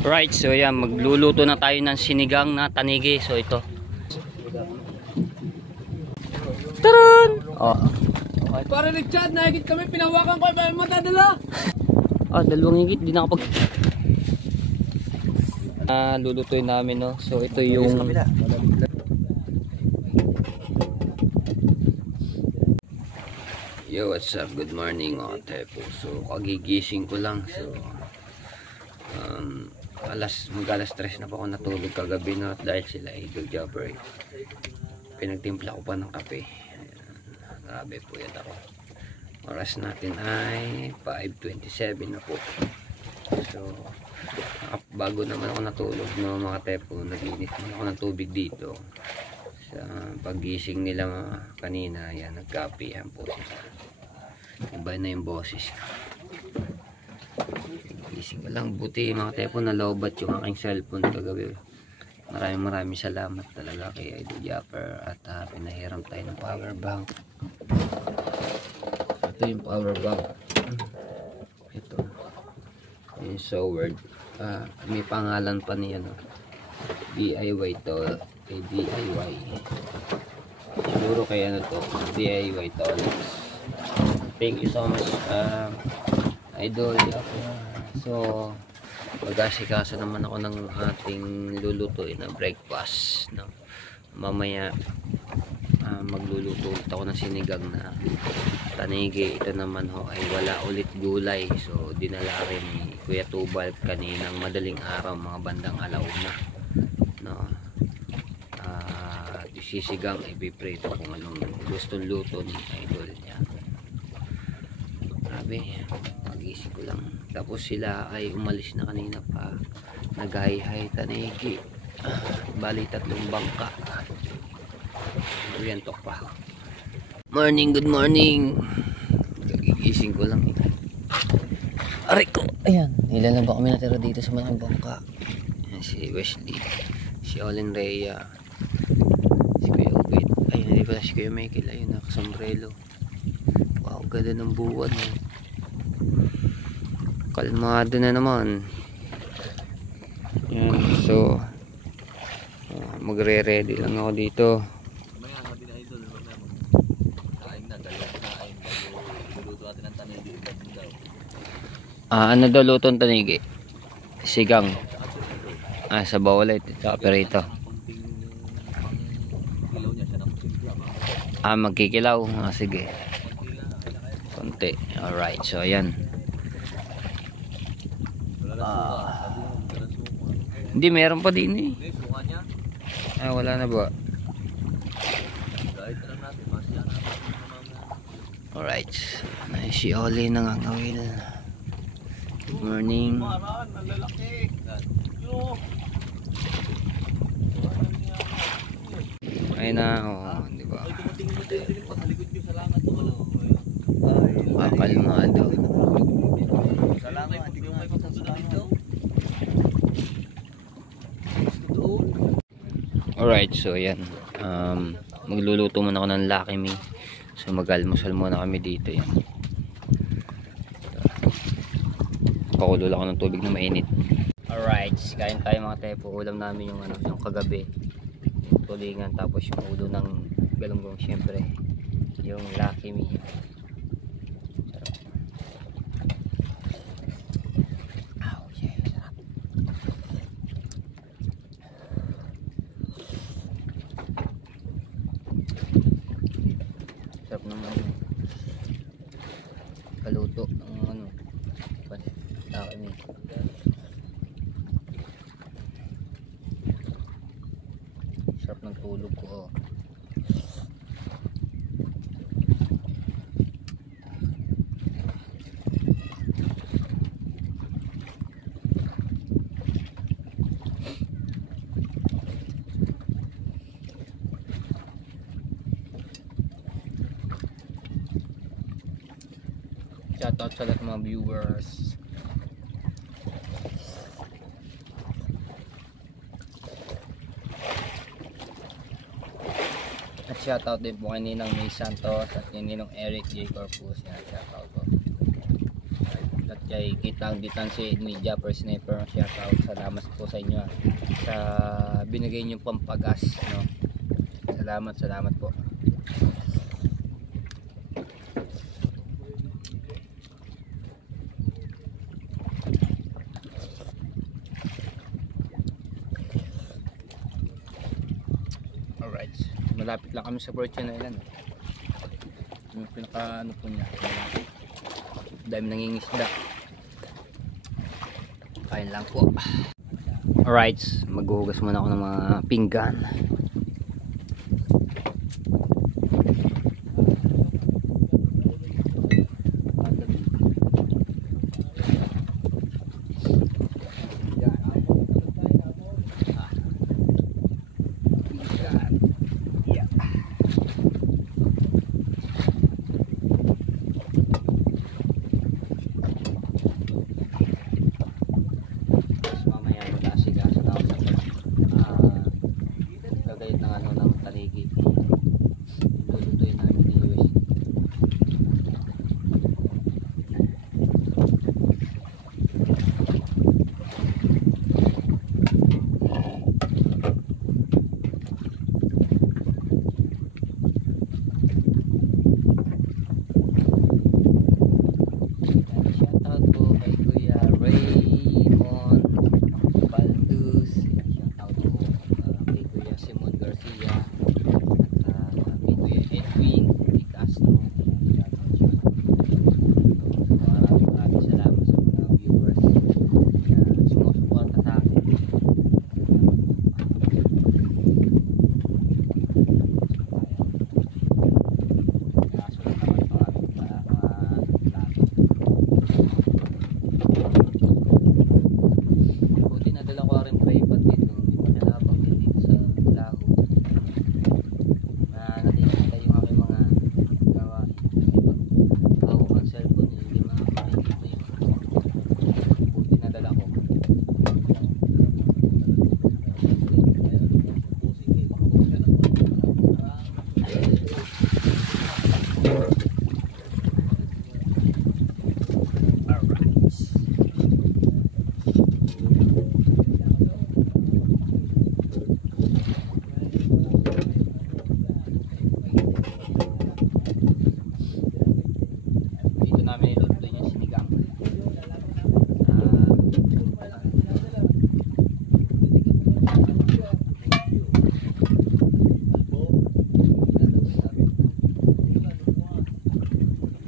Right, so yan, magluluto na tayo ng sinigang na tanigi. So ito. Taran! Oh. Para nag-chat, nakikit kami, pinawakan ko, ba matadala? Dalawang higit, di nakapag... lulutuin namin, no? So ito yung... Yo, what's up? Good morning, mga tepo. So, kagigising ko lang. So, mag-alas 3 na pa ako natulog kagabi, no? Dahil sila ay dog-jobber. Pinagtimpla ko pa ng kape. Ayan. Grabe po yan ako. Oras natin ay 5:27 na po. So, bago naman ako natulog, no, mga tepo, nag-init ako ng tubig dito. Sa paggising nila kanina, yan, nagkape, yan po sila. Iba na yung boses. Gising ko lang, buti mga tepo, nalobat yung aking cellphone kagabi. Maraming salamat talaga kay Idol Japper at pinahiram tayo ng power bank. Ito yung power bank. Ito yung Soward. May pangalan pa niya, no? DIY to. DIY. Siguro kaya na to. DIY to. Thank you so much, Idol Japper. So, mag-asikaso naman ako ng ating lulutuin na breakfast, no? Mamaya magluluto ulit ako ng sinigang na tanigi. Ito naman ho ay wala ulit gulay, so dinala rin ni Kuya Tubal kaninang madaling araw, mga bandang alauna, no? Sisigang ipiprito kung anong gustong luto ni Idol niya. Grabe, pagising ko lang. Tapos sila ay umalis na kanina pa. Naghahay tanigi. Bali 3 bangka. Orientok pa. Morning, good morning. Gigising ko lang. Aray ko. Ayan, ilan na ba kami natira dito sa mga bangka? Ayan, si Wesley, si Olin Rhea, si Kuya Ubit. Ayun, hindi pala si Kuya Michael. Ayun, nakasombrelo. Wow, ganda ng buwan. Kalmado na naman. Yan, so magre-ready lang ako dito. Ano daw lutong tanigi? Sigang. Sa bawal ito, sa perito. Magkikilaw. Sige. Konti. Alright, so ayan. Hindi, meron pa din eh. Wala na ba? Alright, si Oli nangangawil. Good morning. Ayun na, di ba? Kalmado. Alright, so yan. Magluluto muna ako ng Lucky Me. So mag-almusal muna kami dito. Yan. Pakulo lang ako ng tubig na mainit. Alright, kain tayo mga tepo. Ulam namin yung yung kagabi. Yung tulingan, tapos yung ulo ng galunggong, syempre. Yung Lucky Me. Sarap naman kaluto ng Lucky Me. Sarap ng tulog ko. Shoutout sa lahat ng mga viewers. At shoutout din po kay Ninang May Santos at kay Ninong Eric J. Corpus. Yan, shoutout po. At kay Kitang Ditansi Media First Sniper, shoutout. Salamat po sa inyo sa binigay niyong pampagas, no? Salamat po. Alright, malapit lang kami sa Fortune Island. Yung pinaka ano po niya, dami nangingisda. Kain lang po. Alright, maghuhugas muna ako ng mga pinggan.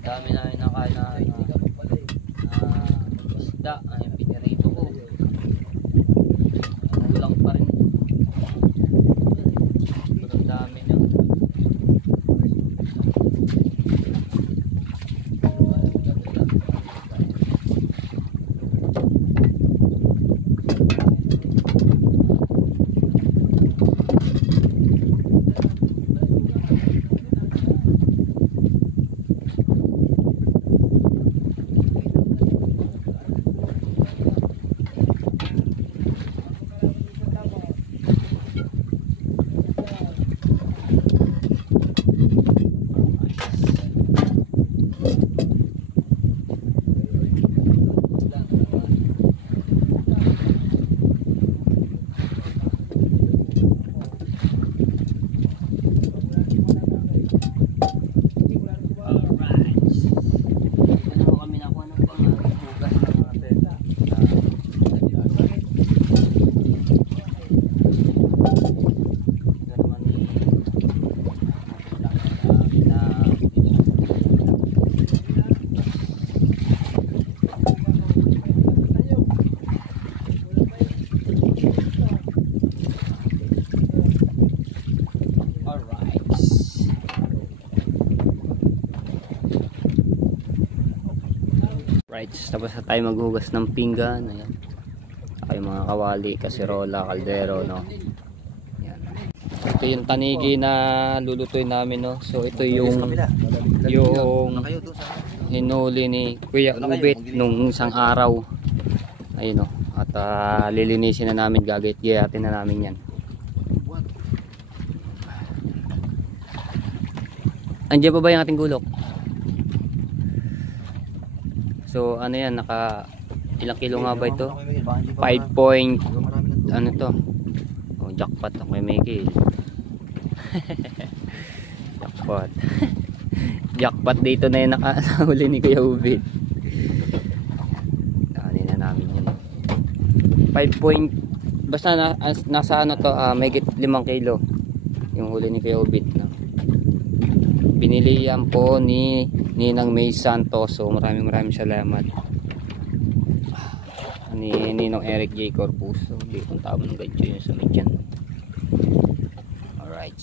Dami na nakain na isda. Ay, pinirito ko. Kulang pa rin. Ang dami nyo. Right, tapos na tayo maghugas ng pinggan. Ayan. Ay mga kawali, kasirola, kaldero, no. Ayan. Ito yung tanigi na lulutuin namin, no. So ito yung hinuli ni Kuya Ubit nung isang araw. Ayun, no. At lilinisin na namin, gagayat-gayatin na namin yan. Andiyan pa ba yung ating gulok? So ano yan, naka ilang kilo nga ba ito? 5 point ano to? Oh, jackpot ako kay Michael. Jackpot. Jackpot dito na yung nakahuli ni Kuya Ubit. Daanin na namin yun. 5 point basta nasa ano to, may 5 kilo yung huli ni Kuya Ubit, no? Binili yan po ni Ninang May Santos. So maraming salamat. Ni Ninong Eric J. Corpus. So hindi kong tama ng gancho yun sa medyan. Alright.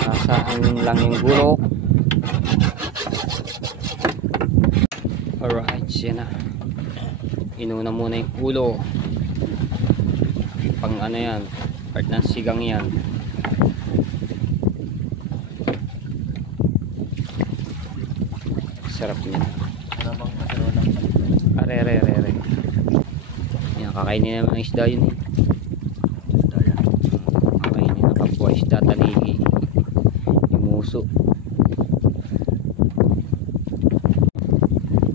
Nasaan lang yung gulok. Alright, yan na. Inuna muna yung ulo. Pang ano yan, part ng sigang yan. Sarap niya. Are. Yan, kakainin naman ang isda yun eh. Kakainin na kapwa isda, taligi. Yung muso.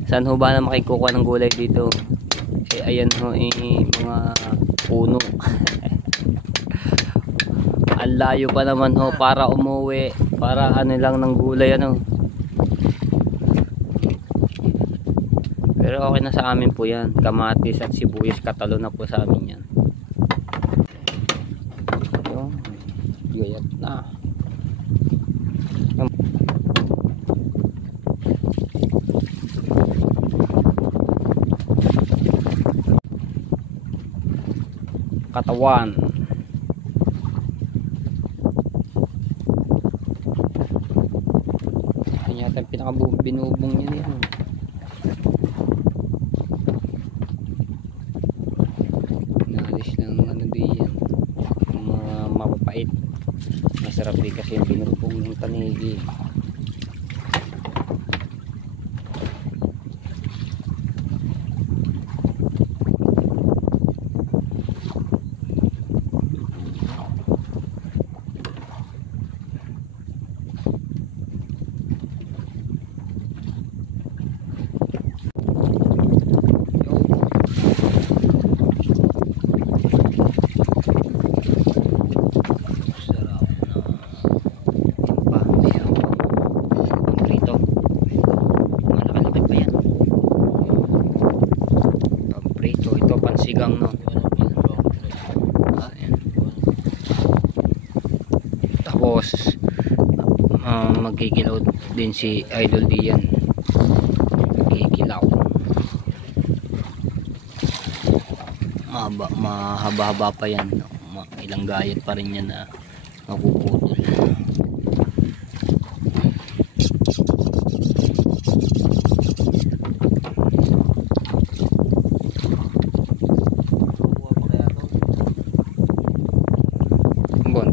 Saan ho ba na makikukuha ng gulay dito? Eh ayan ho mga puno. Ang layo pa naman ho para umuwi, para ano lang ng gulay ano. Pero okay na sa amin po yan. Kamatis at sibuyas katalo na po sa amin yan. So, gayat na. Katawan. Yan yata yung pinakabinubong niya niya. Naalis lang ano din yan. Mga mapapait. Masarap din kasi yung binubong ng tanigi. Sigang no. Tapos magkikilaw din si Idol Dian. Magkikilaw. Mahaba-haba pa yan. Ilang gayat pa rin yan na mapuputol.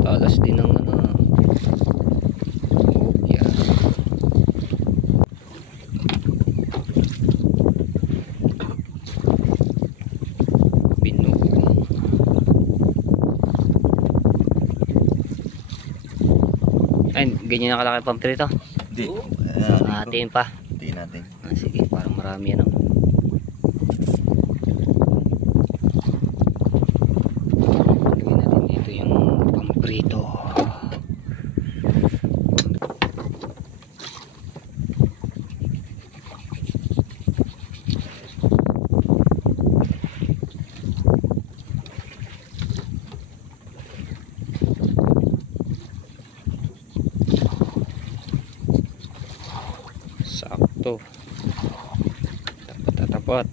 Talas din ng ano. Yeah. Binuong. Ay, ganyan na kalaki pamprito? Hindi. Hatiin pa. Hatiin natin. Sige, parang marami ano. Prito. Sakto. Tapat.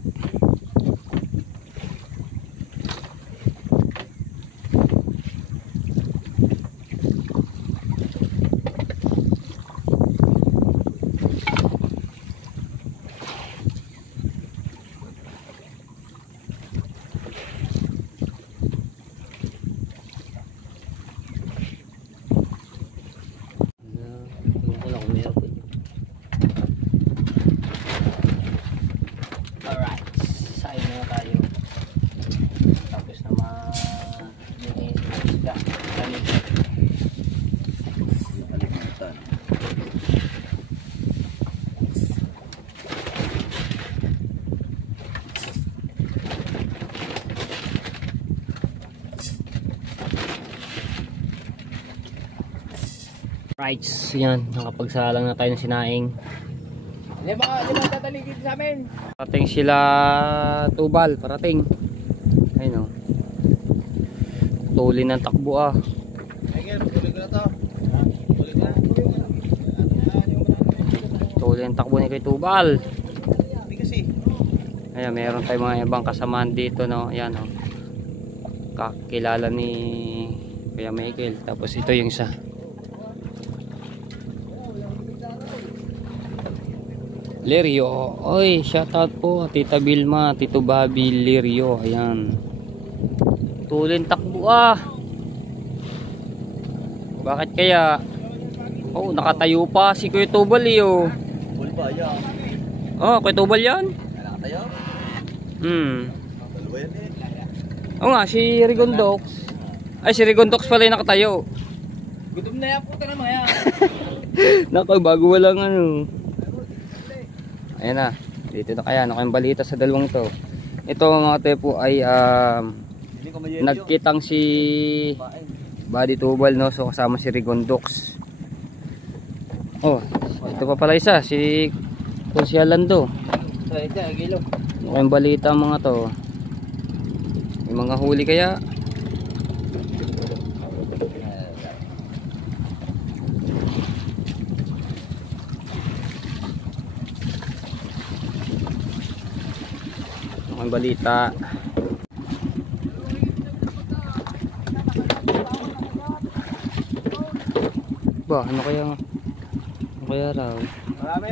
Alright. Right, yan. Nakapagsalang na tayo ng sinaing. Lima tataligid sa amin. Parating sila Tubal, parating. Ayun o. Tuloy ng takbo ah. Tuloy ko na to. Tuloy ng takbo ni kay Tubal. Hindi kasi. Ayan, meron tayong mga ibang kasamaan dito, no. Ayan o. Kakilala ni Kuya Michael. Tapos ito yung isa. Lirio. Oy, shoutout po Tita Vilma, Tito Bobby, Lirio. Ayan. Tuloy ng takbo ah. Bakit kaya? Oh, nakatayo pa si Kuya Tubal eh oh. Bul ba yan? Oh, Kuya Tubal yan. Nakatayo? Dalawa yan eh. Oo nga, si Rigondox. Ay, si Rigondox pala yung nakatayo. Gutom na yan po ka naman yan. Naku, bago walang ano. Ayan na. Dito na kaya. Ano kayong balita sa dalawang to? Ito mga tepo ay nagkitang si Buddy Tubal, no? So kasama si Rigondox. Oh, ito pa pala isa. Si Kuya Lando. Ano kayong balita mga to? May mga huli kaya? Ang balita. Ba, ano kaya raw? Marami.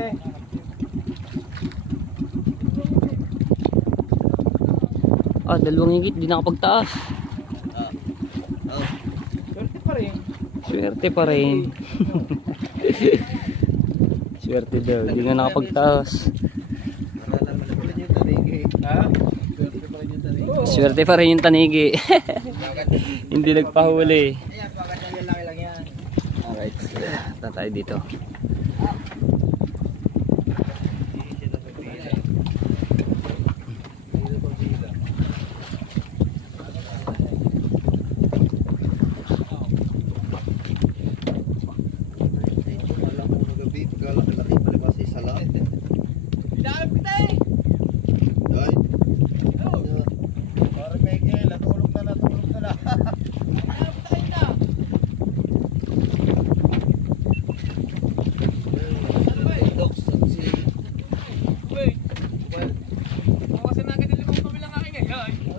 Ah, dalawang higit, di nakapagtaas. Swerte pa rin. Swerte pa rin. Swerte daw, di nga nakapagtaas. Swerte pa rin yung tanigi. Hindi nagpahuli. Alright, ito tayo dito.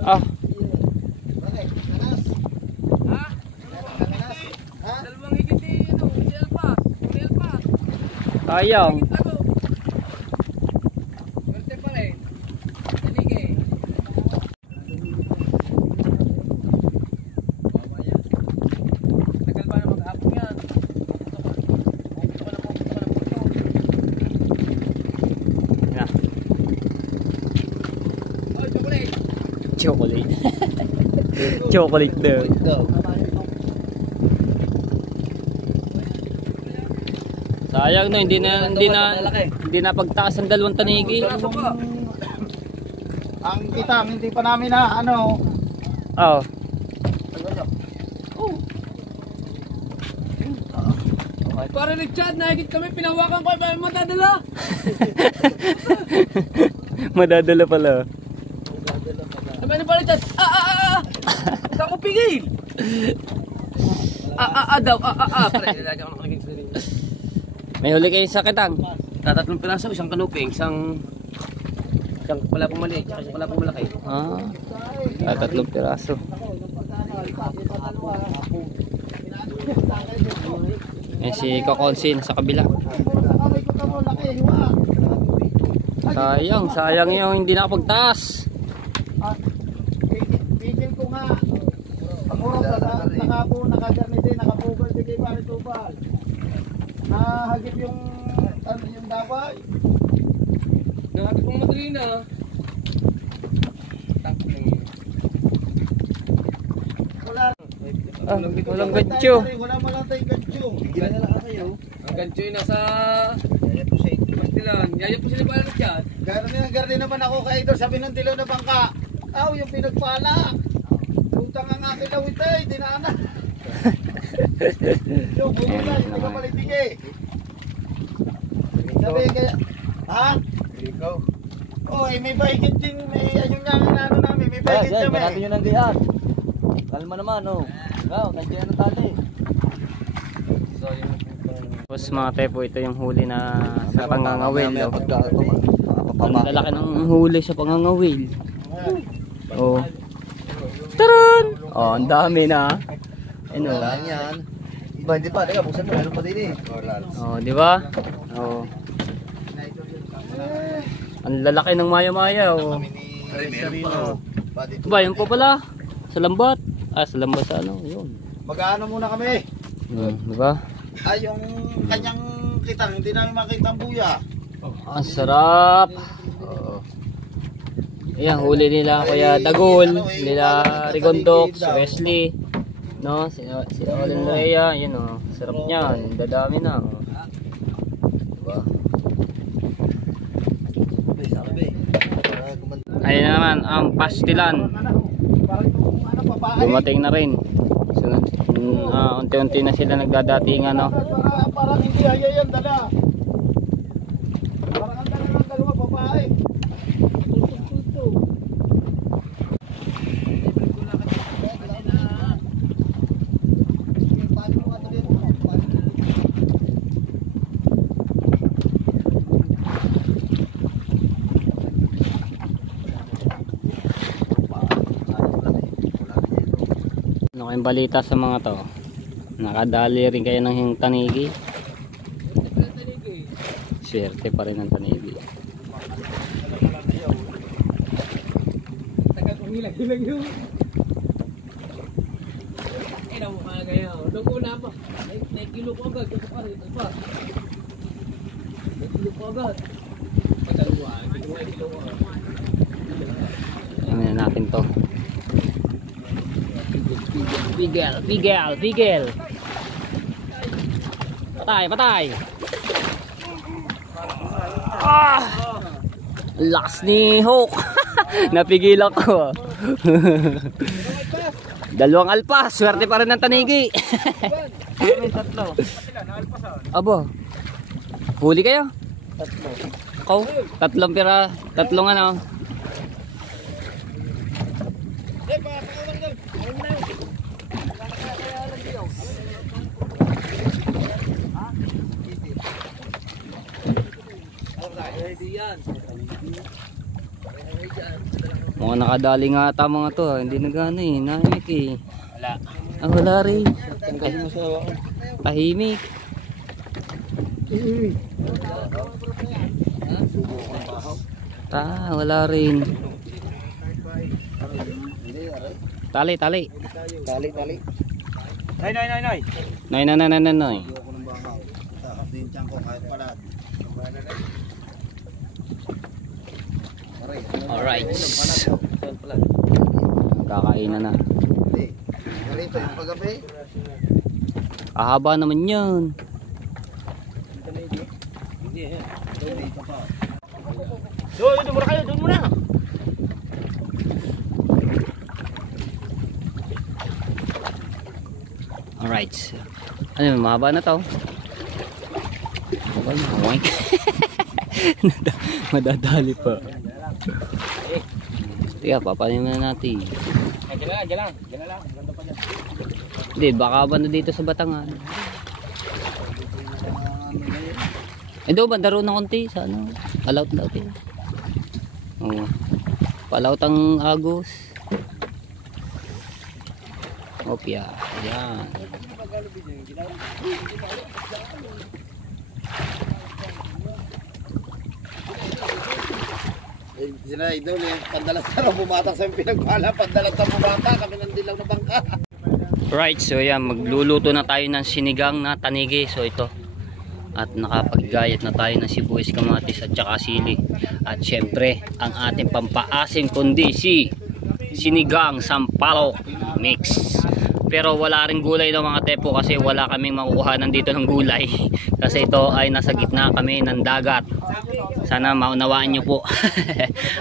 Ah, Dalawang higit eh, ano, Elpas. sayang. Swerte pa rin. Talige. Tagal pa na maghapon yan. Yan. Oh, chocolate. Chocolate. Chocolate daw. Sayang no, hindi na pagtaas ang dalawang tanigi. Ang kitang hindi pa namin na ano. Oh. Para nag-chat, nakikit kami, pinawakan ko, ay matadala. Madadala pala. Sabi na pala chat, saan ko pigil? Daw, pare, nilagyan ko ng naging sarili. May huli kayo sa kitang. Tatlong piraso, isang kanuping, isang pala pumali, isang pala pumalaki. Ah, 3 piraso. Yan si Kokonsin sa kabila. Sayang yung hindi nakapagtaas. Pigil ko nga. Pag-urong nakagarnite, nakapugol, di kay Pare Tubal. Nahagip yung dabay. Nahagip mo madrina. Walang gancho. Wala mo lang tayong gancho. Bigyan na lang kayo. Ang gancho yung nasa Pastilan. Yaya po sila ba ano dyan? Garni naman ako kay Idol. Sabi ng dilaw na bangka. Yung pinagpala. Utang ang akin daw ito eh. Dinaanan. Yung bumula, hindi ka palitigay. Sabi kaya, ha? Rico. Oh, may bahigit din, may ayun nga ano namin, may bahigit kami. Natin yun ang gayaan. Kalma naman, oh. Nandiyan ang tali. Tapos mga tepo, ito yung huli na sa pangangawil. Ang lalaki ng huli sa pangangawil. Oh. Taran! Oh, ang dami na. Ano? Yan. Iba, hindi pa. Teka, buksan mo. Meron pa din eh. Oh, di ba? Oh. Ang lalaki ng maya-maya. Oh. Ba, yun po pala. Sa lambat. Sa lambat sa ano. Yun. Mag-ano muna kami. Di ba? Ay, yung kanyang kitang, hindi namin makita ang buya. Ang sarap. Oo. Ayan, huli nila Kuya Dagol, nila Rigondok, si Wesley, no? Si Olin Rhea, yun oh. Sarap niyan, dadami na. Oh. Diba? Ayun na naman, ang pastilan. Dumating na rin. Sunod, unti-unti na sila nagdadatingan, no? Parang hindi ay yan, dala. Parang ang dala ng dalawa babae. Ano kayong balita sa mga to? Nakadali rin kayo ng tanigi? Swerte pa rin ang tanigi. Tagal kong hilag-hilag yun. Ay, namukha kayo. Nung una pa, may kilo ko agad. Ito pa rin, ito pa. May kilo ko agad. Pagkaluwa, kilo ko agad. Tingnan natin to. Bigel. Patay. Lakas ni Hawk. Napigil ako. Dalawang alpas. Swerte pa rin ng tanigi. Abo. Huli kayo? Ikaw? Tatlong pira. Tatlong ano. Mga nakadali nga ata mga to. Hindi nagana eh. Nahimik eh. Wala. Wala rin. Tahimik. Wala rin. Tali. Nay. Alright. Kakainan na. Ganito yung paggabi. Ahaba naman yan. Doon muna kayo, doon muna. Alright. Ano yun, mahaba na to. Madadali pa. Tiga, papanin mo na natin. Diyan lang. Ganda pa dyan. Hindi, baka ba na dito sa Batangan? Doon, bandaro na konti sa ano. Palaut eh. Oo. Palaut ang Agos. Opya. Ayan. Sila idol eh, pandalas na raw bumatak sa pinagpala, pandalas na bumata, kami ng dilaw na bangka. Right, so yan, magluluto na tayo ng sinigang na tanigi. So ito. At nakapaggayat na tayo ng sibuyas, kamatis at saka sili. At syempre, ang ating pampaasim kundi si sinigang sampalok mix. Pero wala rin gulay ng mga tepo kasi wala kaming makukuhanan dito ng gulay. Kasi ito ay nasa gitna kami ng dagat. Sana maunawaan nyo po.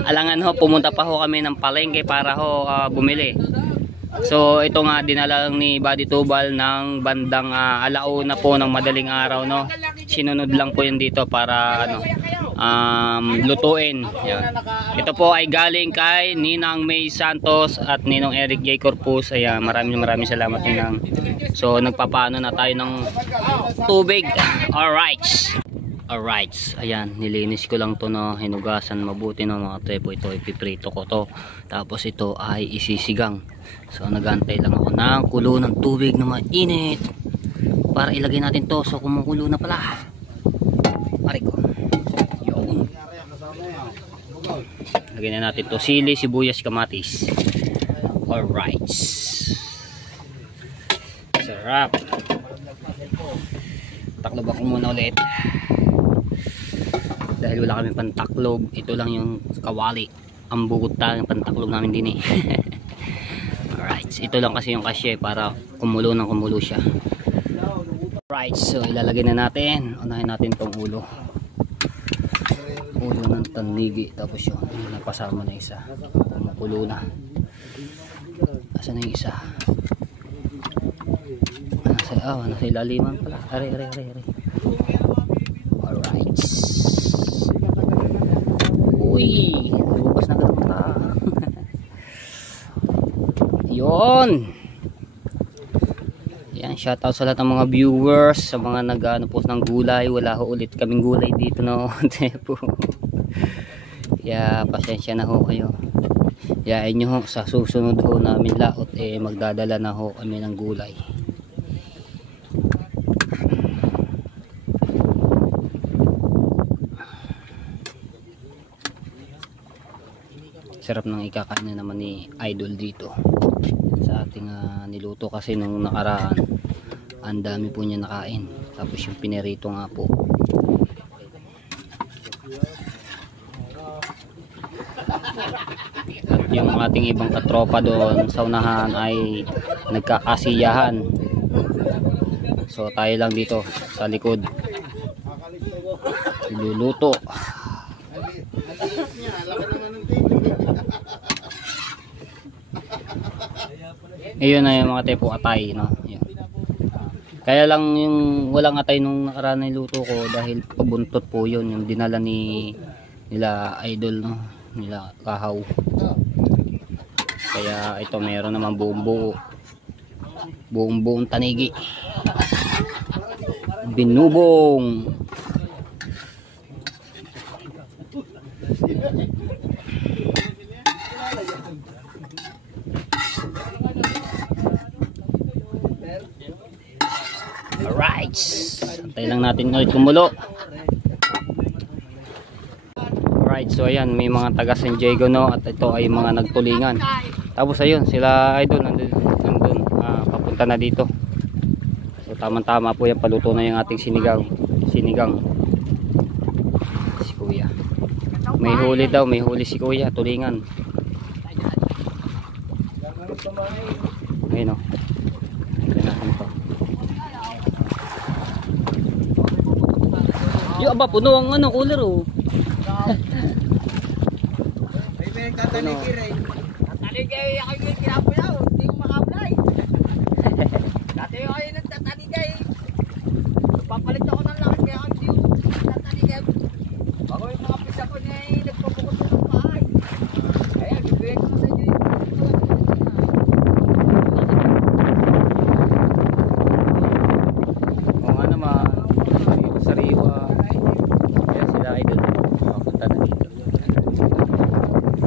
Alangan ho, pumunta pa ho kami ng palengke para ho bumili. So ito nga dinala lang ni Buddy Tubal ng bandang alauna po ng madaling araw, no. Sinunod lang po yun dito para ano, lutuin. Yan. Ito po ay galing kay Ninang May Santos at Ninong Eric J. Corpus. Ayan, maraming salamat Ninang. So nagpapaano na tayo ng tubig. Alright, ayan, nilinis ko lang to, no, hinugasan mabuti, no, mga trepo. Ito ipiprito ko to, tapos ito ay isisigang. So nagantay lang ako ng kulo ng tubig na mainit para ilagay natin to. So kumukulo na pala, pare ko, yun. Lagyan na natin to, sili, sibuyas, kamatis. Alright, sarap. Taklob ako muna ulit dahil wala kami pantaklob. Ito lang yung kawali ang bugot ng pantaklob namin din eh. Alright, ito lang kasi yung kasya para kumulo siya. Alright, so ilalagay na natin, unahin natin tong ulo ng tanigi, tapos yung napasama na isa, kumukulo na. Asa na yung isa? Nasa ilaliman pala. Are. Alright. Uy, lumabas na ganun pa. Yun. Yan, shoutout sa lahat ng mga viewers, sa mga nag-post ng gulay. Wala ho ulit kaming gulay dito, no. Kaya pasensya na ho kayo. Yain nyo ho, sa susunod ho namin laot magdadala na ho kami ng gulay. Sarap ng ikakain na naman ni Idol dito sa ating niluto, kasi nung nakaraan ang dami po niya nakain, tapos yung pinerito nga po. At yung ating ibang katropa doon sa unahan ay nagkakasiyahan, so tayo lang dito sa likod luluto. Ayun na yung mga tepo atay, no? Yun. Kaya lang yung walang atay nung nakaraan na luto ko dahil pabuntot po yun, yung dinala nila Idol, no? Nila Kahaw. Kaya ito meron naman buong tanigi, binubong. Alright, antay lang natin ulit kumulo. Alright, so ayan, may mga taga San Diego, no, at ito ay mga nagtulingan. Tapos ayun, sila Idol nandun papunta na dito. So tamang-tama po yan, paluto na yung ating sinigang. Si Kuya may huli daw, may huli si Kuya, tulingan. Ayun, no. Yung aba, puno ang cooler, oh. May tatanigi rin. Tatanigay ako yung kinapuyaw, hindi ko makablay. Dati yung kayo nagtatanigay. Papalit ako ng lakas kaya ako yung tatanigay. Ako yung mga pisa ko niya ay nagpapukot na ng bahay. Kaya bibigay ko na sa inyo yung O nga naman, dito sa Riwa. Kaya sila Idol papunta na dito.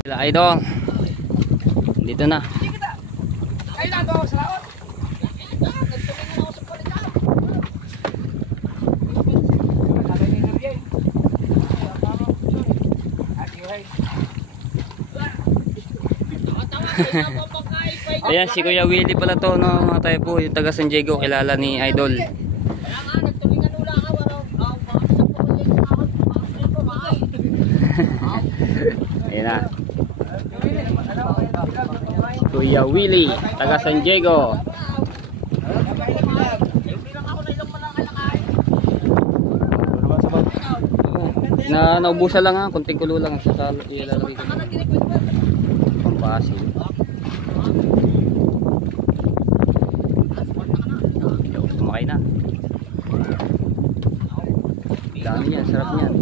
Sila Idol dito na. Ay na to, salamat. Nagtumingin ako sa palitan. Ayan, si Kuya Willie pala to, no, mga tayo po, yung taga San Diego, kilala ni Idol. Ayan na, Kuya Willie, taga San Diego. Naubusan lang, konting kulo lang sa ilalagay ko. Pampasin. Dami yan, sarap niyan.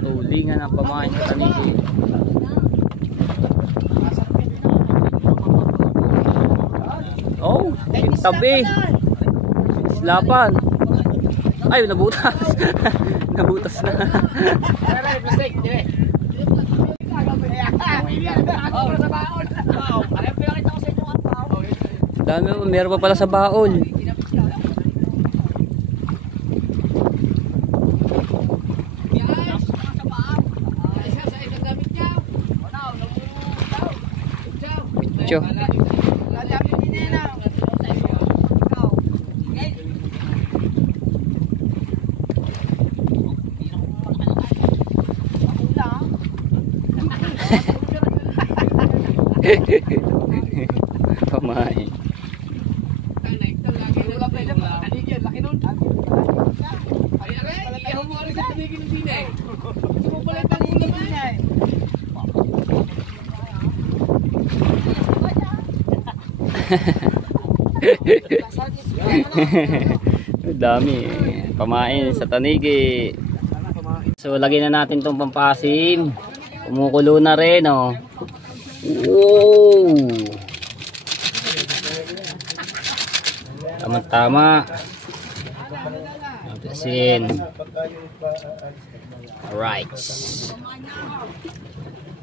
Tulingan ang pamain sa tanigi. Oh, kintabi. Islapan. Ay, nabutas. Nabutas na. Dami, meron pa pala sa baon. Pityo. Pamain. Dami pamain sa tanigi. So lagyan na natin tong pampasim. Kumukulo na rin, oh. Wow! Tama-tama. Asin. Alright.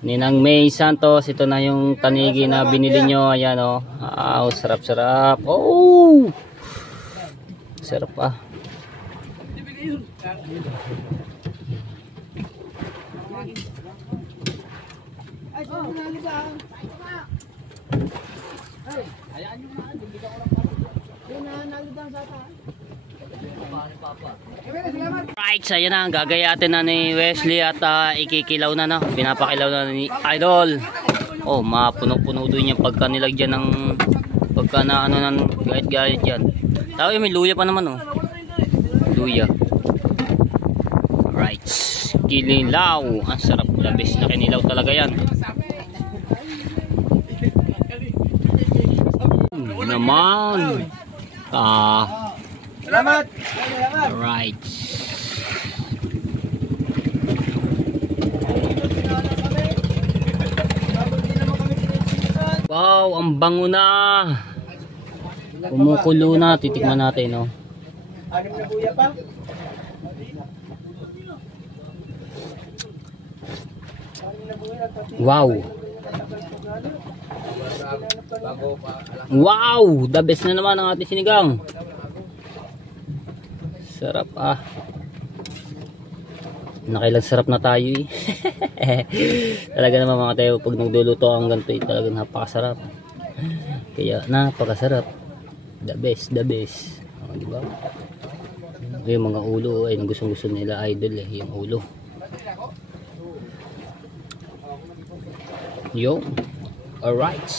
Ninang May Santos, ito na yung tanigi na binili nyo. Ayan, oh. Wow, sarap-sarap. Oh! Sarap ah. Right, so yan na, gagayatin na ni Wesley at ikikilaw na, no? Pinapakilaw na ni Idol. Oh, mapuno-puno doon yung pagka nilagyan ng pagka na ano ng gayet-gayet yan. Tawag may luya pa naman, oh. Luya. Right, kinilaw. Ang sarap, labis na kinilaw talaga yan. Naman. Salamat. Right. Wow, ang bango na. Kumukulo na, titikman natin, no. Anim na buya pa. Wow. Wow, the best na naman ang ating sinigang. Sarap ah. Nakailang sarap na tayo eh. Talaga naman mga tayo pag nagduluto ang ganito eh, talagang napakasarap. Kaya napakasarap. The best, the best. Oh, di ba? Yung mga ulo ay gustong-gusto nila Idol eh, yung ulo. Yo. Alright.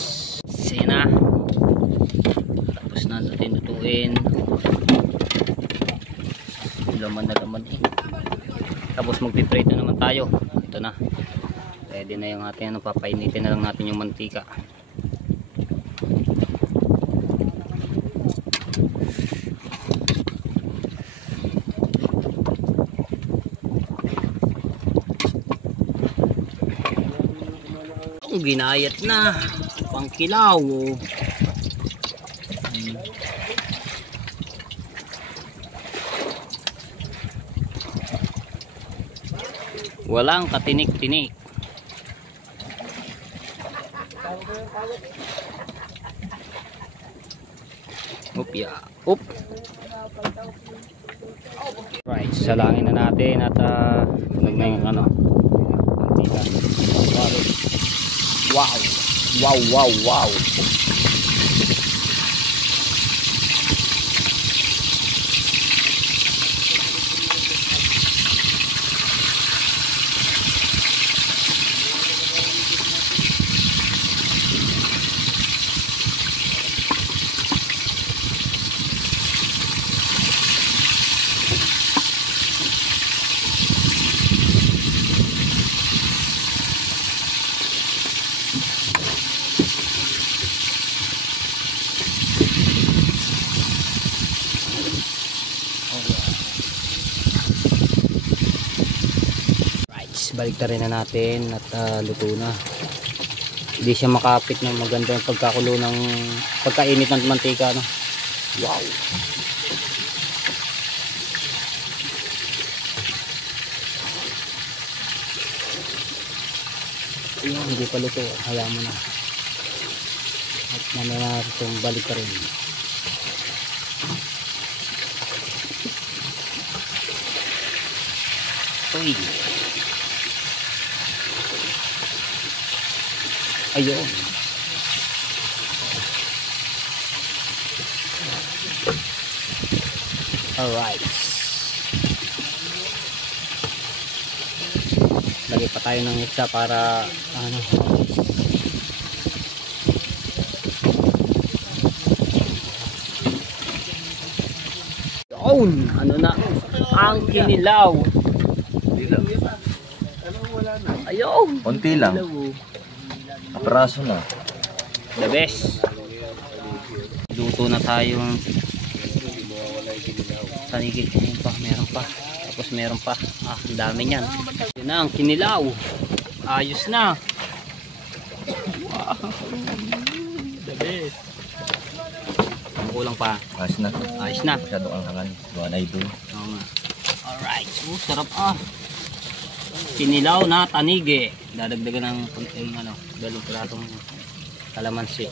Sina. Tapos na natin lutuin. Laman na laman eh. Tapos magpiprito naman tayo. Ito na. Ready na yung ating ano, papainitin na lang natin yung mantika. Ginayat na pangkilaw. Walang katinik-tinik. Up ya. Up. Right, salangin na natin at tunog na yung ano. Wow. Wow, wow, wow. Baliktarin na natin at luto na. Hindi siya makapit ng maganda yung pagkakulo ng pagkainit ng mantika, no? Wow. Ayan, hindi pa luto. Hayaan mo na. At mamaya na itong baliktarin. Uy. Ayun. Alright. Lagay pa tayo ng isa para ano. Yun. Ano na ang kinilaw. Ayun. Konti lang. Apraso na. The best. Luto na tayong panigid. Meron pa. Tapos meron pa. Ang dami niyan. Yun na ang kinilaw. Ayos na. Wow. The best. Ang kulang pa. Ayos na. Ayos na. Masyado ang hangan. Gawa na ito. Oo nga. Alright. Sarap Kinilaw na tanigi. Dadagdagan ng konting dalawang piratong kalamansi.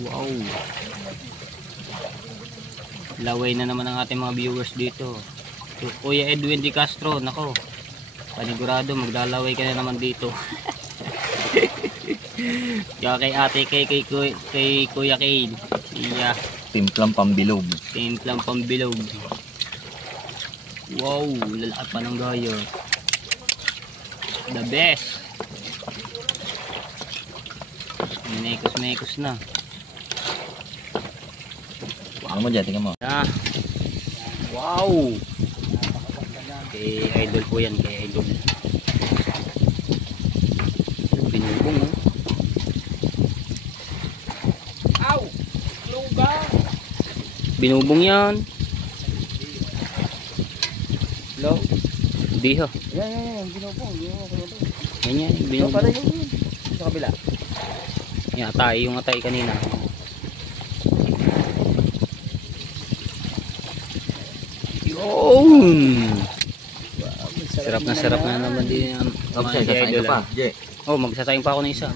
Wow. Laway na naman ang ating mga viewers dito. So, Kuya Edwin Di Castro, nako. Panigurado maglalaway ka na naman dito. Kaya kay ate kay Kuya Kane. Siya. Timplang pambilog. Timplang pambilog. Wow, lalaki pa ng gayo. The best. Mekos na. Ano mo dyan? Tingnan mo. Wow. Kay Idol po yan. Kay Idol. Binubong Binubong yan. Hello? Hindi ho. Yan. Binubong. Yan. Binubong. Sa kabila. Yung atay. Yung atay kanina. Yun. Sarap na naman din ang mga idol. Magsasayang pa ako ng isa.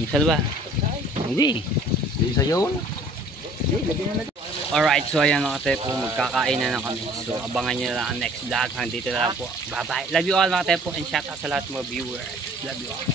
Minsan ba? Hindi. Isa yun. Alright, so ayan mga tepo, magkakain na kami. So abangan nyo lang ang next vlog. Hanggang dito na lang po. Bye bye. Love you all mga tepo and shout out sa lahat mga viewers. Love you all.